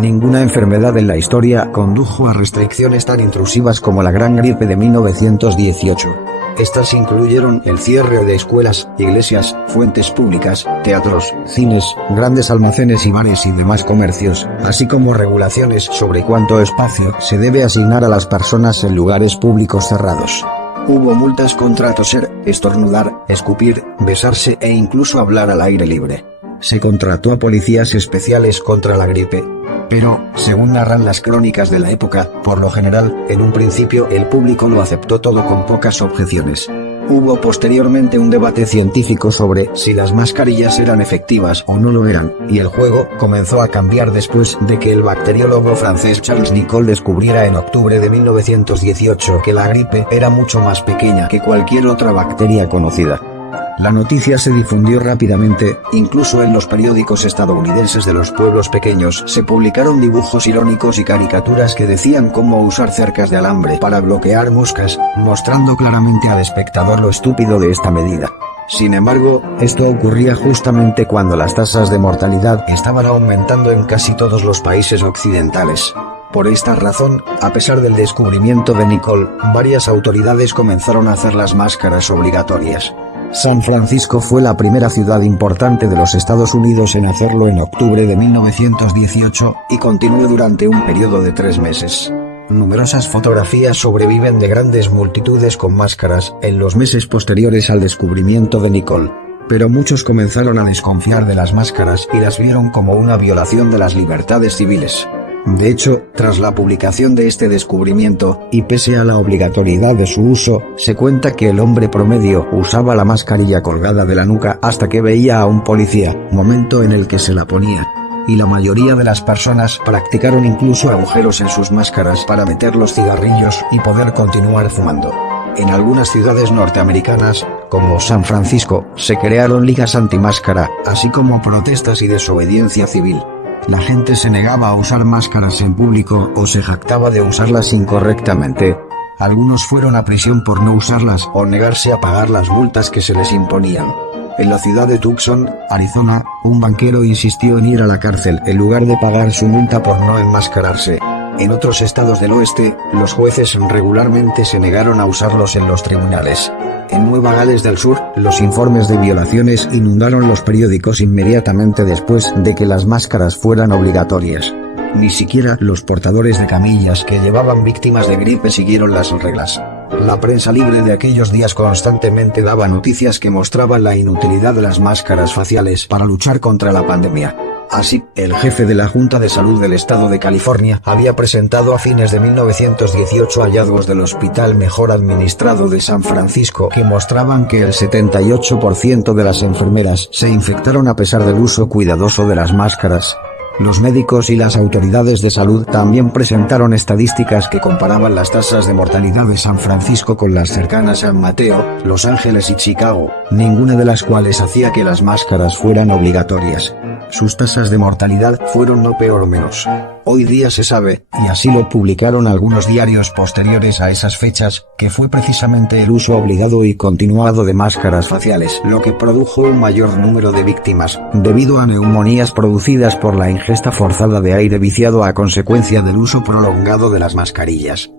Ninguna enfermedad en la historia condujo a restricciones tan intrusivas como la Gran Gripe de 1918. Estas incluyeron el cierre de escuelas, iglesias, fuentes públicas, teatros, cines, grandes almacenes y bares y demás comercios, así como regulaciones sobre cuánto espacio se debe asignar a las personas en lugares públicos cerrados. Hubo multas contra toser, estornudar, escupir, besarse e incluso hablar al aire libre. Se contrató a policías especiales contra la gripe. Pero, según narran las crónicas de la época, por lo general, en un principio el público lo aceptó todo con pocas objeciones. Hubo posteriormente un debate científico sobre si las mascarillas eran efectivas o no lo eran, y el juego comenzó a cambiar después de que el bacteriólogo francés Charles Nicolle descubriera en octubre de 1918 que la gripe era mucho más pequeña que cualquier otra bacteria conocida. La noticia se difundió rápidamente, incluso en los periódicos estadounidenses de los pueblos pequeños se publicaron dibujos irónicos y caricaturas que decían cómo usar cercas de alambre para bloquear moscas, mostrando claramente al espectador lo estúpido de esta medida. Sin embargo, esto ocurría justamente cuando las tasas de mortalidad estaban aumentando en casi todos los países occidentales. Por esta razón, a pesar del descubrimiento de Nicolle, varias autoridades comenzaron a hacer las máscaras obligatorias. San Francisco fue la primera ciudad importante de los Estados Unidos en hacerlo en octubre de 1918, y continuó durante un periodo de 3 meses. Numerosas fotografías sobreviven de grandes multitudes con máscaras en los meses posteriores al descubrimiento de Nicolle. Pero muchos comenzaron a desconfiar de las máscaras y las vieron como una violación de las libertades civiles. De hecho, tras la publicación de este descubrimiento, y pese a la obligatoriedad de su uso, se cuenta que el hombre promedio usaba la mascarilla colgada de la nuca hasta que veía a un policía, momento en el que se la ponía. Y la mayoría de las personas practicaron incluso agujeros en sus máscaras para meter los cigarrillos y poder continuar fumando. En algunas ciudades norteamericanas, como San Francisco, se crearon ligas antimáscara, así como protestas y desobediencia civil. La gente se negaba a usar máscaras en público o se jactaba de usarlas incorrectamente. Algunos fueron a prisión por no usarlas o negarse a pagar las multas que se les imponían. En la ciudad de Tucson, Arizona, un banquero insistió en ir a la cárcel en lugar de pagar su multa por no enmascararse. En otros estados del oeste, los jueces regularmente se negaron a usarlos en los tribunales. En Nueva Gales del Sur, los informes de violaciones inundaron los periódicos inmediatamente después de que las máscaras fueran obligatorias. Ni siquiera los portadores de camillas que llevaban víctimas de gripe siguieron las reglas. La prensa libre de aquellos días constantemente daba noticias que mostraban la inutilidad de las máscaras faciales para luchar contra la pandemia. Así, el jefe de la Junta de Salud del Estado de California había presentado a fines de 1918 hallazgos del Hospital Mejor Administrado de San Francisco que mostraban que el 78% de las enfermeras se infectaron a pesar del uso cuidadoso de las máscaras. Los médicos y las autoridades de salud también presentaron estadísticas que comparaban las tasas de mortalidad de San Francisco con las cercanas a San Mateo, Los Ángeles y Chicago, ninguna de las cuales hacía que las máscaras fueran obligatorias. Sus tasas de mortalidad fueron no peor o menos. Hoy día se sabe, y así lo publicaron algunos diarios posteriores a esas fechas, que fue precisamente el uso obligado y continuado de máscaras faciales lo que produjo un mayor número de víctimas, debido a neumonías producidas por la ingesta forzada de aire viciado a consecuencia del uso prolongado de las mascarillas.